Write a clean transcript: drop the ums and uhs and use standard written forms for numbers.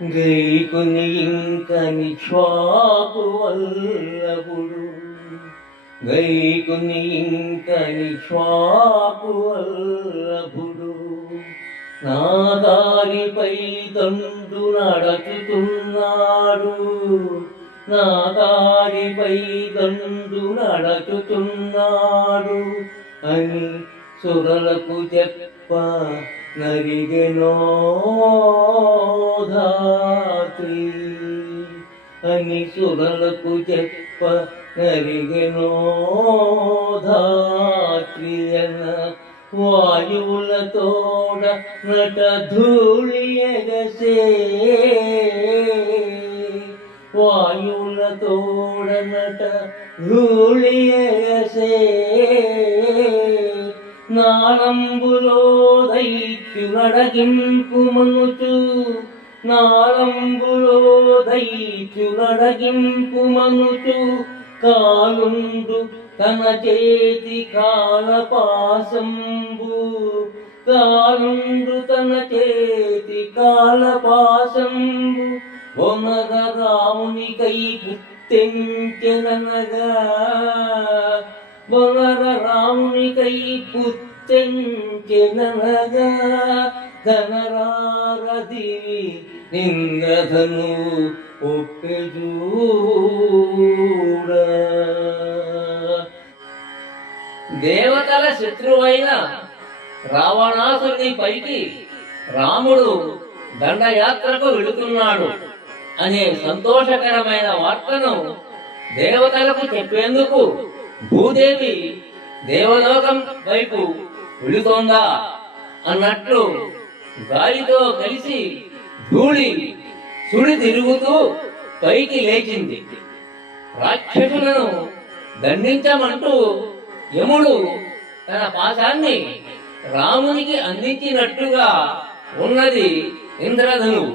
గైకుని ఇంక నిశ్వాకు వల్లభుడు, గైకుని ఇంక నిశ్వాకు వల్లభుడు, నా దారిపై దండు నడచుతున్నాడు, నా దారిపై దండు నడచుతున్నాడు అని సురలకు చెప్ప నరిగెనో ధాత్రి, అని సురలకు చెప్ప నరిగెనో ధాత్రి అన్న వాయువులతోడ నట ధూళి ఎగసే, వాయువులతోడ నట ధూళి ఎగసే, నాలంబులో దైత్యులడగింపు మనుచు, నాలంబులో దైత్యులడగింపు మనుచు, కాలుండు తన చేతి కాలపాసంబు, కాలుండు తన చేతి కాలపాసంబు, ఒనగ రామునికై పుత్తెంచెననగా, ఒనగ రామునికై పుత్తెంచెననగా, ధనరారదివి నింద్రధను ఒప్పెజూడ. దేవతల శత్రువైన రావణాసురుని పైకి రాముడు దండయాత్రకు వెళుతున్నాడు అనే సంతోషకరమైన వార్తను దేవతలకు చెప్పేందుకు భూదేవి దేవలోకం వైపు వెళుతోందా అన్నట్లు గాలితో కలిసి ధూళి సుడి తిరుగుతూ పైకి లేచింది. రాక్షసులను దండించమంటూ యముడు తన పాశాన్ని రామునికి అందించినట్టుగా ఉన్నది ఇంద్రధనువు.